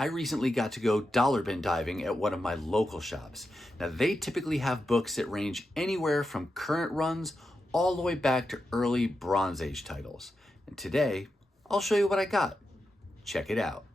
I recently got to go dollar bin diving at one of my local shops. Now, they typically have books that range anywhere from current runs all the way back to early Bronze Age titles. And today, I'll show you what I got. Check it out.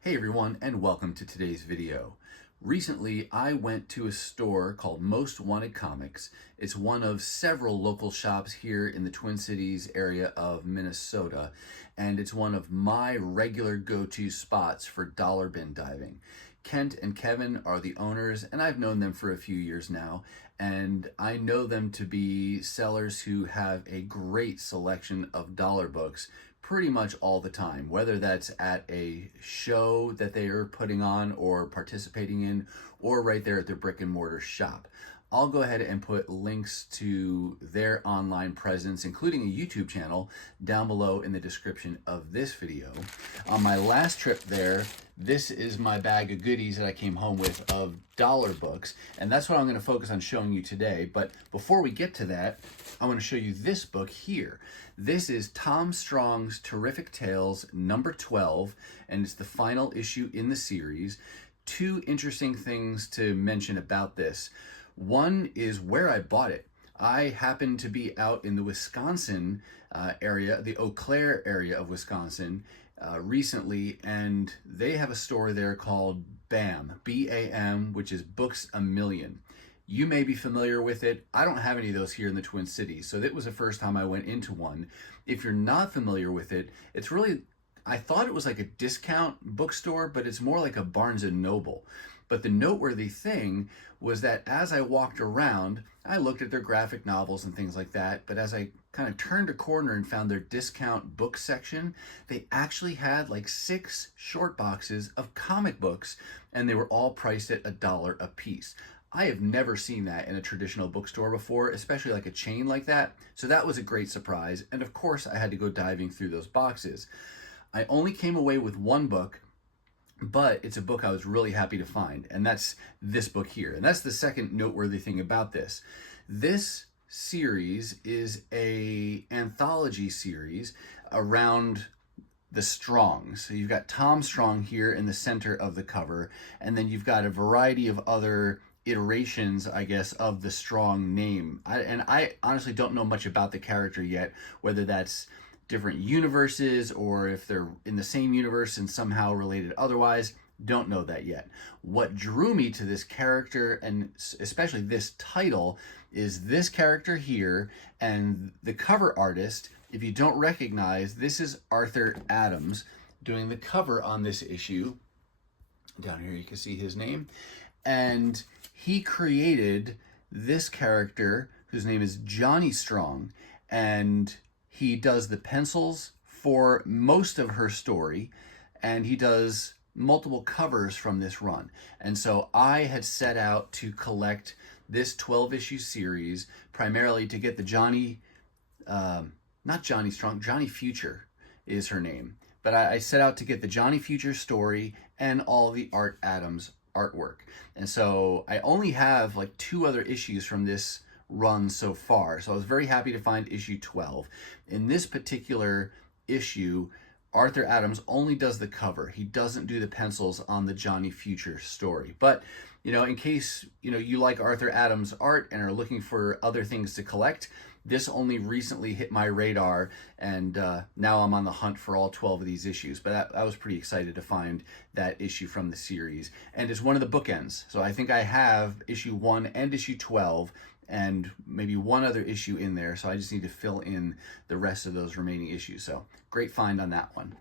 Hey everyone, and welcome to today's video. Recently, I went to a store called Most Wanted Comics. It's one of several local shops here in the Twin Cities area of Minnesota, and it's one of my regular go-to spots for dollar bin diving. Kent and Kevin are the owners, and I've known them for a few years now, and I know them to be sellers who have a great selection of dollar books pretty much all the time, whether that's at a show that they are putting on or participating in, or right there at their brick and mortar shop. I'll go ahead and put links to their online presence, including a YouTube channel, down below in the description of this video. On my last trip there, this is my bag of goodies that I came home with of dollar books, and that's what I'm going to focus on showing you today. But before we get to that, I want to show you this book here. This is Tom Strong's Terrific Tales number 12, and it's the final issue in the series. Two interesting things to mention about this. One is where I bought it. I happened to be out in the Wisconsin area, the Eau Claire area of Wisconsin, recently, and they have a store there called BAM, B-A-M, which is Books A Million. You may be familiar with it. I don't have any of those here in the Twin Cities, so that was the first time I went into one. If you're not familiar with it, it's really, I thought it was like a discount bookstore, but it's more like a Barnes & Noble. But the noteworthy thing was that as I walked around, I looked at their graphic novels and things like that, but as I kind of turned a corner and found their discount book section, they actually had like 6 short boxes of comic books, and they were all priced at $1 a piece. I have never seen that in a traditional bookstore before, especially like a chain like that. So that was a great surprise. And of course, I had to go diving through those boxes. I only came away with one book, but it's a book I was really happy to find, and that's this book here. And that's the second noteworthy thing about this. This series is an anthology series around the Strongs. So you've got Tom Strong here in the center of the cover, and then you've got a variety of other iterations, I guess, of the Strong name. I honestly don't know much about the character yet, whether that's different universes or if they're in the same universe and somehow related otherwise. Don't know that yet. What drew me to this character, and especially this title, is this character here and the cover artist. If you don't recognize, this is Arthur Adams doing the cover on this issue. Down here you can see his name. And he created this character whose name is Johnny Strong, and he does the pencils for most of her story, and he does multiple covers from this run. And so I had set out to collect this 12-issue series primarily to get the Johnny, not Johnny Strong, Johnny Future is her name. But I set out to get the Johnny Future story and all the Art Adams artwork. And so I only have like 2 other issues from this run so far. So I was very happy to find issue 12. In this particular issue, Arthur Adams only does the cover. He doesn't do the pencils on the Johnny Future story. But, you know, in case, you like Arthur Adams' art and are looking for other things to collect, this only recently hit my radar, and now I'm on the hunt for all 12 of these issues. But I was pretty excited to find that issue from the series. And it's one of the bookends. So I think I have issue 1 and issue 12, and maybe one other issue in there. So I just need to fill in the rest of those remaining issues. So great find on that one.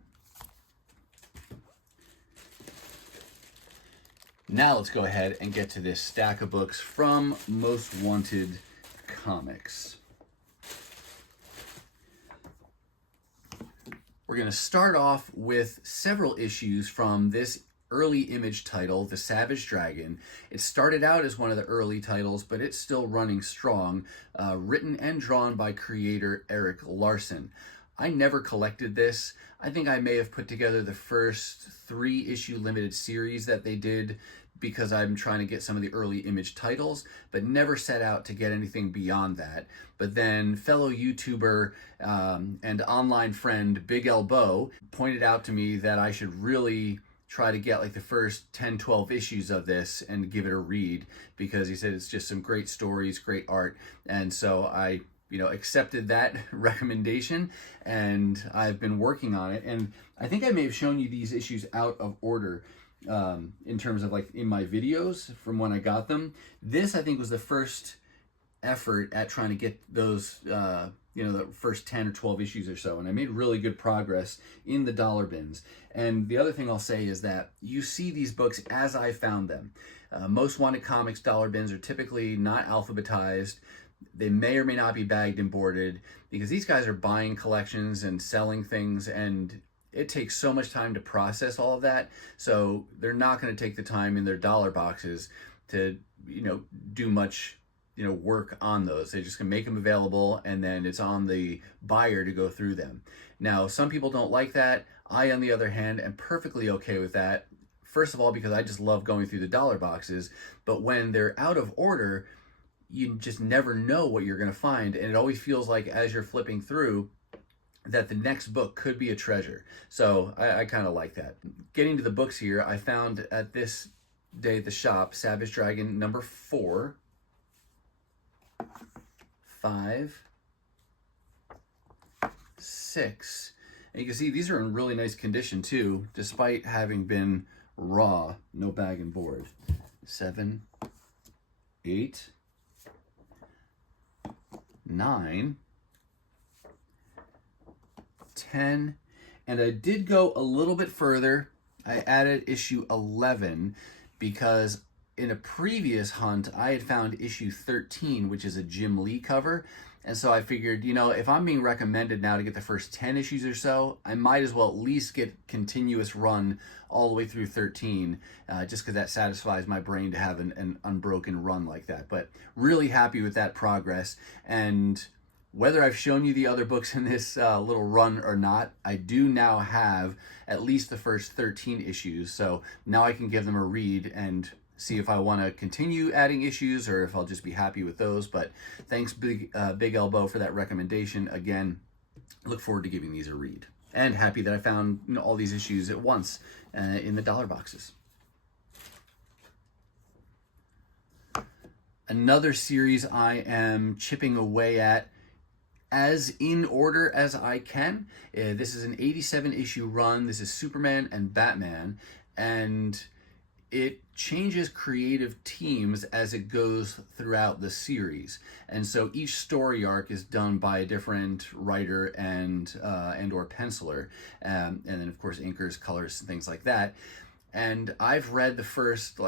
Now let's go ahead and get to this stack of books from Most Wanted Comics. We're going to start off with several issues from this early Image title, The Savage Dragon. It started out as one of the early titles, but it's still running strong, written and drawn by creator Eric Larson. I never collected this. I think I may have put together the first 3-issue limited series that they did because I'm trying to get some of the early Image titles, but never set out to get anything beyond that. But then fellow YouTuber and online friend Big Elbow pointed out to me that I should really try to get like the first 10, 12 issues of this and give it a read, because he said it's just some great stories, great art. And so I accepted that recommendation, and I've been working on it. And I think I may have shown you these issues out of order in terms of like in my videos from when I got them. This I think was the first effort at trying to get those the first 10 or 12 issues or so, and I made really good progress in the dollar bins. And the other thing I'll say is that you see these books as I found them. Most Wanted Comics dollar bins are typically not alphabetized. They may or may not be bagged and boarded, because these guys are buying collections and selling things, and it takes so much time to process all of that. So they're not going to take the time in their dollar boxes to do much work on those. They just can make them available, and then it's on the buyer to go through them. Now, some people don't like that. I, on the other hand, am perfectly okay with that. First of all, because I just love going through the dollar boxes, but when they're out of order, you just never know what you're going to find, and it always feels like as you're flipping through that the next book could be a treasure. So I kind of like that. Getting to the books here, I found at this day at the shop Savage Dragon number 4, 5, 6, and you can see these are in really nice condition too, despite having been raw, no bag and board. 7, 8, 9, 10, and I did go a little bit further. I added issue 11 because in a previous hunt I had found issue 13, which is a Jim Lee cover, and so I figured, if I'm being recommended now to get the first 10 issues or so, I might as well at least get continuous run all the way through 13, just because that satisfies my brain to have an unbroken run like that. But really happy with that progress, and whether I've shown you the other books in this little run or not, I do now have at least the first 13 issues, so now I can give them a read and see if I want to continue adding issues or if I'll just be happy with those. But thanks Big Elbow for that recommendation. Again, look forward to giving these a read, and happy that I found all these issues at once in the dollar boxes. Another series I am chipping away at as in order as I can. This is an 87 issue run. This is Superman and Batman, and it changes creative teams as it goes throughout the series. And so each story arc is done by a different writer and or penciler, and then of course inkers, colors, and things like that. And I've read the first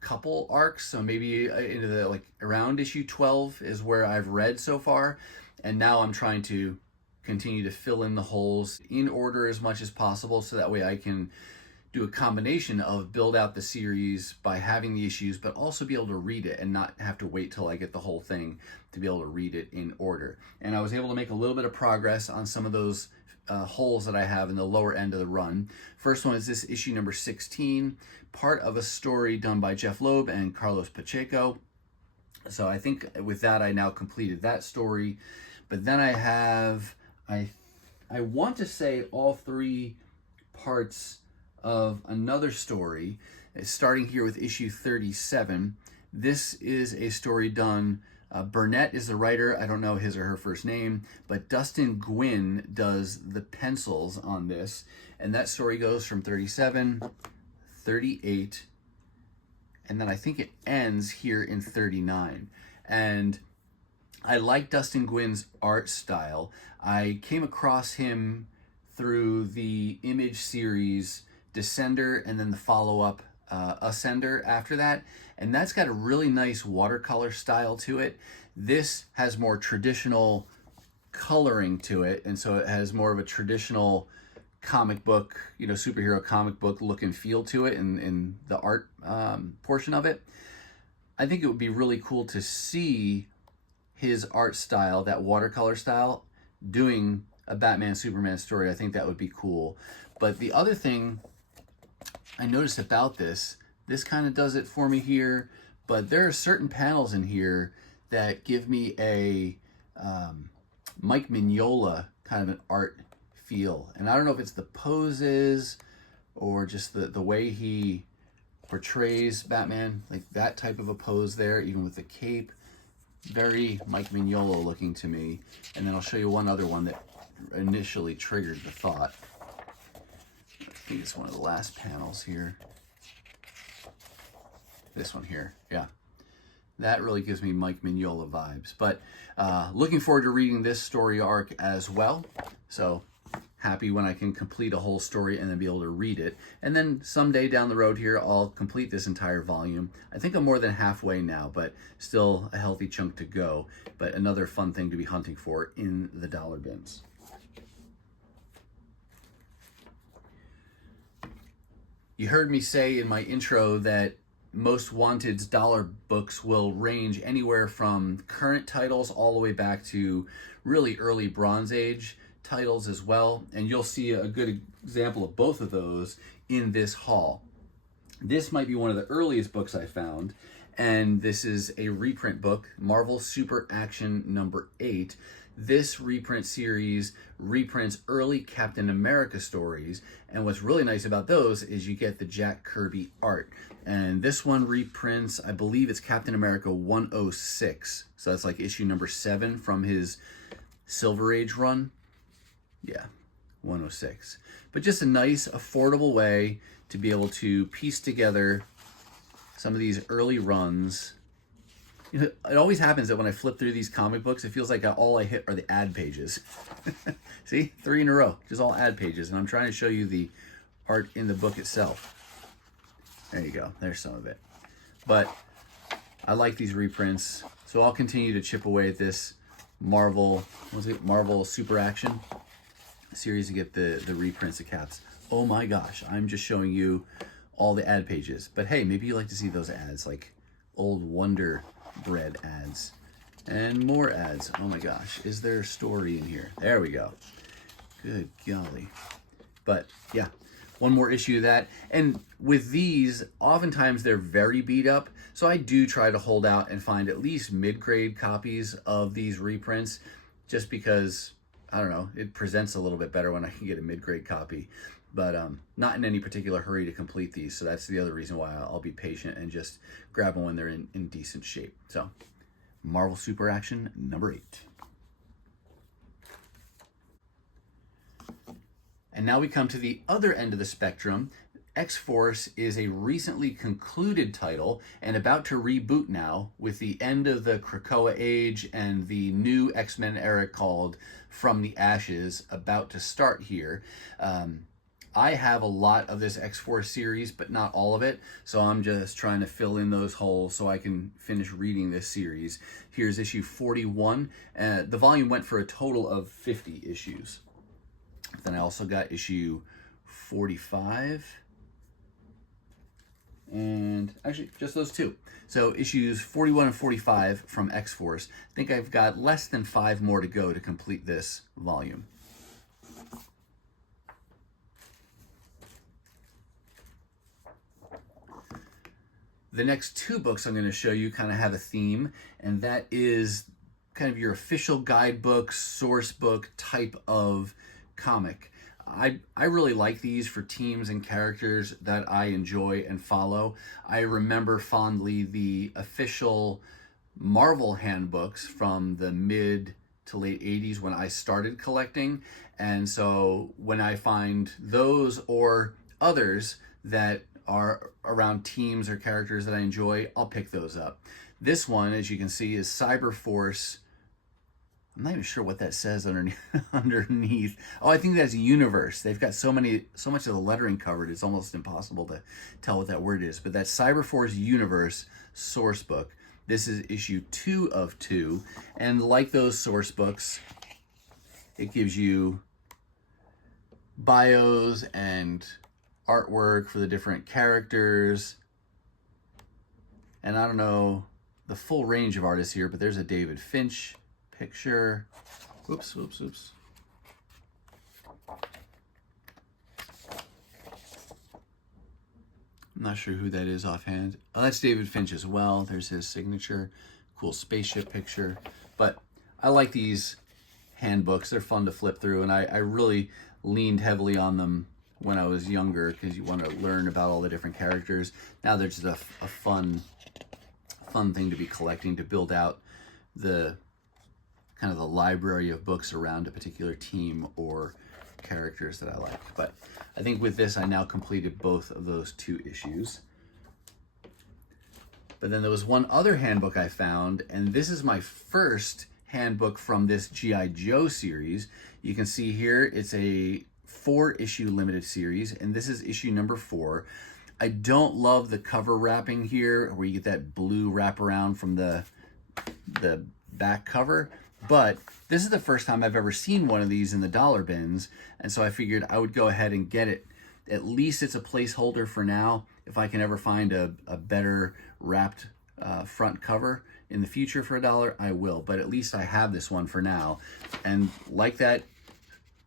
couple arcs, so maybe into the around issue 12 is where I've read so far, and now I'm trying to continue to fill in the holes in order as much as possible, so that way I can do a combination of build out the series by having the issues, but also be able to read it and not have to wait till I get the whole thing to be able to read it in order. And I was able to make a little bit of progress on some of those holes that I have in the lower end of the run. First one is this issue number 16, part of a story done by Jeff Loeb and Carlos Pacheco. So I think with that I now completed that story. But then I have, I want to say all 3 parts of another story, starting here with issue 37. This is a story done, Burnett is the writer, I don't know his or her first name, but Dustin Gwynn does the pencils on this, and that story goes from 37, 38, and then I think it ends here in 39. And I like Dustin Gwynn's art style. I came across him through the Image series Descender, and then the follow-up Ascender after that, and that's got a really nice watercolor style to it. This has more traditional coloring to it, and so it has more of a traditional comic book, superhero comic book look and feel to it in the art portion of it. I think it would be really cool to see his art style, that watercolor style, doing a Batman Superman story. I think that would be cool. But the other thing I noticed about this this kind of does it for me here, but there are certain panels in here that give me a Mike Mignola kind of an art feel. And I don't know if it's the poses or just the way he portrays Batman, like that type of a pose there, even with the cape. Very Mike Mignola looking to me. And then I'll show you one other one that initially triggered the thought. I think it's one of the last panels here. This one here, yeah. That really gives me Mike Mignola vibes. But looking forward to reading this story arc as well. So happy when I can complete a whole story and then be able to read it. And then someday down the road here, I'll complete this entire volume. I think I'm more than halfway now, but still a healthy chunk to go. But another fun thing to be hunting for in the dollar bins. You heard me say in my intro that Most Wanted's dollar books will range anywhere from current titles all the way back to really early Bronze Age titles as well. And you'll see a good example of both of those in this haul. This might be one of the earliest books I found, and this is a reprint book, Marvel Super Action number 8. This reprint series reprints early Captain America stories, and what's really nice about those is you get the Jack Kirby art. And this one reprints, I believe it's Captain America 106. So that's like issue number 7 from his Silver Age run. Yeah, 106. But just a nice, affordable way to be able to piece together some of these early runs. You know, it always happens that when I flip through these comic books, it feels like all I hit are the ad pages. See, 3 in a row, just all ad pages. And I'm trying to show you the art in the book itself. There you go, there's some of it. But I like these reprints, so I'll continue to chip away at this Marvel Super Action series to get the reprints of Caps. Oh my gosh, I'm just showing you all the ad pages. But hey, maybe you like to see those ads, like old Wonder Bread ads. And more ads. Oh my gosh, is there a story in here? There we go. Good golly. But yeah, one more issue of that. And with these, oftentimes they're very beat up. So I do try to hold out and find at least mid-grade copies of these reprints, just because, I don't know, it presents a little bit better when I can get a mid-grade copy. But not in any particular hurry to complete these. So that's the other reason why I'll be patient and just grab them when they're in decent shape. So Marvel Super Action number 8. And now we come to the other end of the spectrum. X-Force is a recently concluded title and about to reboot now with the end of the Krakoa Age and the new X-Men era called From the Ashes about to start here. I have a lot of this X-Force series, but not all of it, so I'm just trying to fill in those holes so I can finish reading this series. Here's issue 41. The volume went for a total of 50 issues. Then I also got issue 45, and actually just those two. So issues 41 and 45 from X-Force. I think I've got less than 5 more to go to complete this volume. The next 2 books I'm going to show you kind of have a theme, and that is kind of your official guidebook, source book type of comic. I really like these for teams and characters that I enjoy and follow. I remember fondly the official Marvel handbooks from the mid to late 80s when I started collecting, and so when I find those or others that are around teams or characters that I enjoy, I'll pick those up. This one, as you can see, is Cyberforce. I'm not even sure what that says underneath. Oh, I think that's Universe. They've got so much of the lettering covered, it's almost impossible to tell what that word is. But that's Cyberforce Universe source book. This is issue 2 of 2. And like those source books, it gives you bios and artwork for the different characters. And I don't know the full range of artists here, but there's a David Finch picture. Oops. I'm not sure who that is offhand. Oh, that's David Finch as well. There's his signature. Cool spaceship picture. But I like these handbooks. They're fun to flip through, and I really leaned heavily on them when I was younger because you want to learn about all the different characters. Now they're just a fun thing to be collecting, to build out the kind of the library of books around a particular team or characters that I like. But I think with this, I now completed both of those 2 issues. But then there was one other handbook I found, and this is my first handbook from this G.I. Joe series. You can see here it's a 4-issue limited series, and this is issue number 4. I don't love the cover wrapping here, where you get that blue wraparound from the back cover, but this is the first time I've ever seen one of these in the dollar bins, and so I figured I would go ahead and get it. At least it's a placeholder for now. If I can ever find a better wrapped front cover in the future for $1, I will, but at least I have this one for now. And like that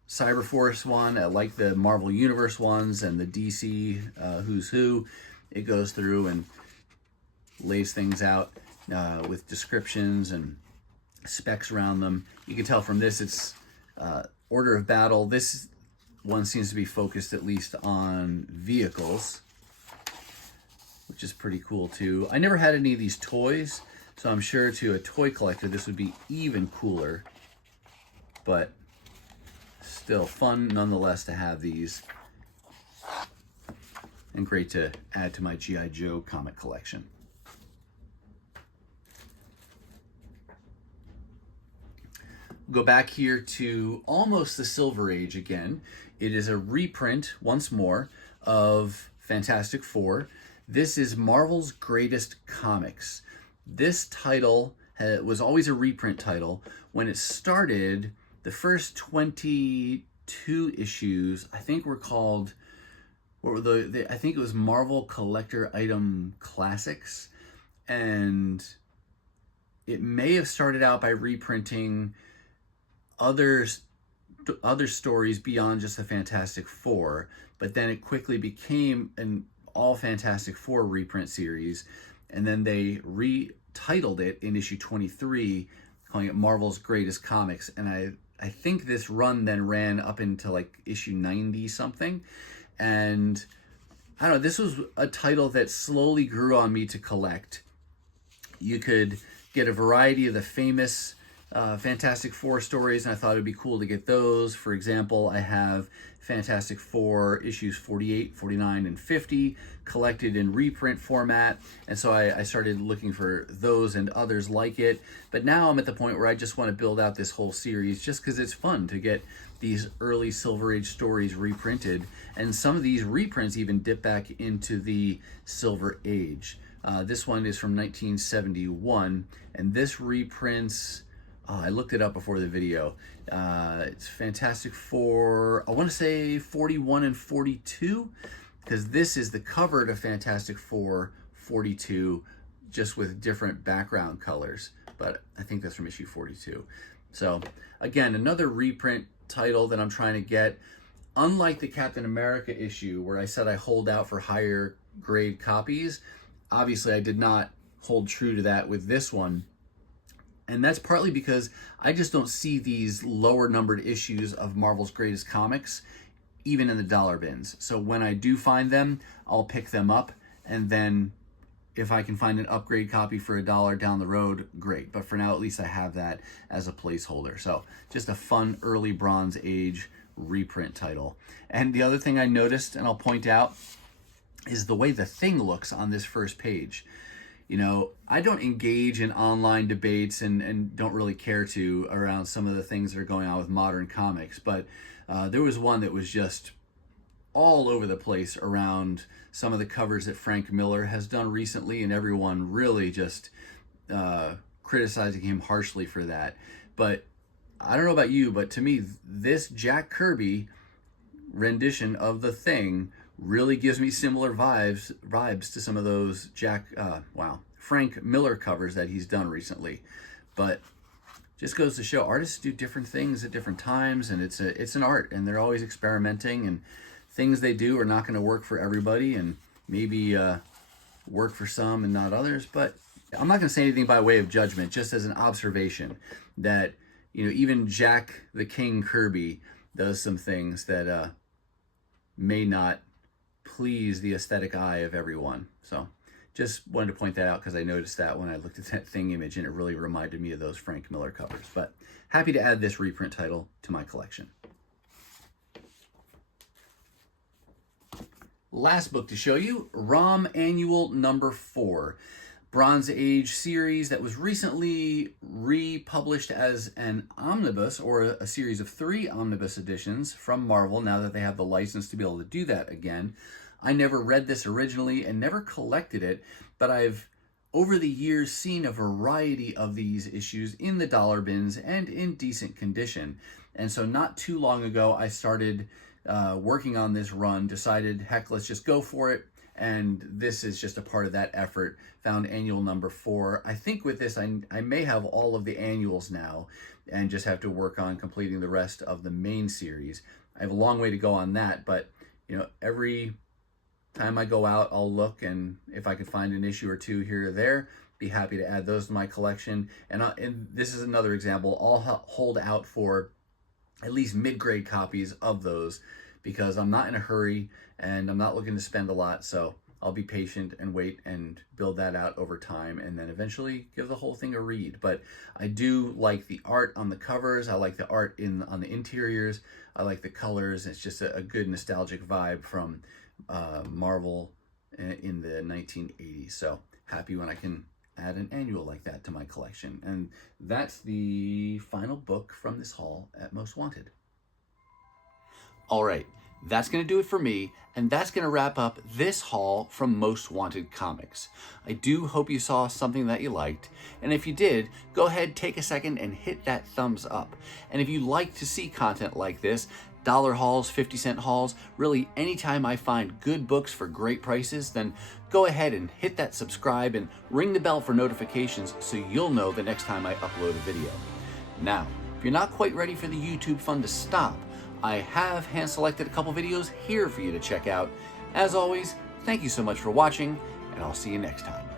Cyberforce one, I like the Marvel Universe ones and the DC Who's Who. It goes through and lays things out with descriptions and specs around them. You can tell from this it's order of battle. This one seems to be focused at least on vehicles, which is pretty cool too. I never had any of these toys, so I'm sure to a toy collector this would be even cooler, but still fun nonetheless to have these, and great to add to my G.I. Joe comic collection. Go back here to almost the Silver Age again. It is a reprint once more of Fantastic Four. This is Marvel's Greatest Comics. This title was always a reprint title. When it started, the first 22 issues, I think, were called, what were I think it was Marvel Collector Item Classics, and it may have started out by reprinting other stories beyond just the Fantastic Four, but then it quickly became an all Fantastic Four reprint series, and then they retitled it in issue 23, calling it Marvel's Greatest Comics, and I think this run then ran up into like issue 90 something, and I don't know, this was a title that slowly grew on me to collect. You could get a variety of the famous Fantastic Four stories, and I thought it'd be cool to get those. For example, I have Fantastic Four issues 48, 49, and 50 collected in reprint format, and so I started looking for those and others like it. But now I'm at the point where I just want to build out this whole series just because it's fun to get these early Silver Age stories reprinted, and some of these reprints even dip back into the Silver Age. This one is from 1971, and this reprints, I looked it up before the video. It's Fantastic Four, I want to say 41 and 42, because this is the cover to Fantastic Four 42, just with different background colors. But I think that's from issue 42. So again, another reprint title that I'm trying to get. Unlike the Captain America issue, where I said I hold out for higher grade copies, obviously I did not hold true to that with this one. And that's partly because I just don't see these lower numbered issues of Marvel's Greatest Comics even in the dollar bins. So when I do find them, I'll pick them up, and then if I can find an upgrade copy for $1 down the road, great. But for now, at least I have that as a placeholder. So just a fun early Bronze Age reprint title. And the other thing I noticed, and I'll point out, is the way the Thing looks on this first page. You know, I don't engage in online debates and don't really care to around some of the things that are going on with modern comics, but there was one that was just all over the place around some of the covers that Frank Miller has done recently, and everyone really just criticizing him harshly for that. But I don't know about you, but to me, this Jack Kirby rendition of the Thing really gives me similar vibes to some of those Frank Miller covers that he's done recently. But just goes to show artists do different things at different times, and it's an art, and they're always experimenting, and things they do are not going to work for everybody, and maybe work for some and not others. But I'm not going to say anything by way of judgment, just as an observation that, you know, even Jack the King Kirby does some things that may not please the aesthetic eye of everyone. So just wanted to point that out because I noticed that when I looked at that Thing image, and it really reminded me of those Frank Miller covers. But happy to add this reprint title to my collection. Last book to show you, ROM Annual number 4. Bronze Age series that was recently republished as an omnibus, or a series of 3 omnibus editions from Marvel, now that they have the license to be able to do that again. I never read this originally and never collected it, but I've over the years seen a variety of these issues in the dollar bins and in decent condition. And so not too long ago, I started working on this run, decided, heck, let's just go for it. And this is just a part of that effort. Found annual number 4. I think with this, I may have all of the annuals now and just have to work on completing the rest of the main series. I have a long way to go on that, but you know, every time I go out, I'll look, and if I can find an issue or 2 here or there, be happy to add those to my collection. And this is another example. I'll hold out for at least mid-grade copies of those because I'm not in a hurry and I'm not looking to spend a lot, so I'll be patient and wait and build that out over time and then eventually give the whole thing a read. But I do like the art on the covers. I like the art on the interiors. I like the colors. It's just a good nostalgic vibe from Marvel in the 1980s. So happy when I can add an annual like that to my collection. And that's the final book from this haul at Most Wanted. All right, that's going to do it for me, and that's going to wrap up this haul from Most Wanted Comics. I do hope you saw something that you liked, and if you did, go ahead, take a second and hit that thumbs up. And if you like to see content like this, dollar hauls, 50-cent hauls, really anytime I find good books for great prices, then go ahead and hit that subscribe and ring the bell for notifications so you'll know the next time I upload a video. Now, if you're not quite ready for the YouTube fun to stop, I have hand-selected a couple videos here for you to check out. As always, thank you so much for watching, and I'll see you next time.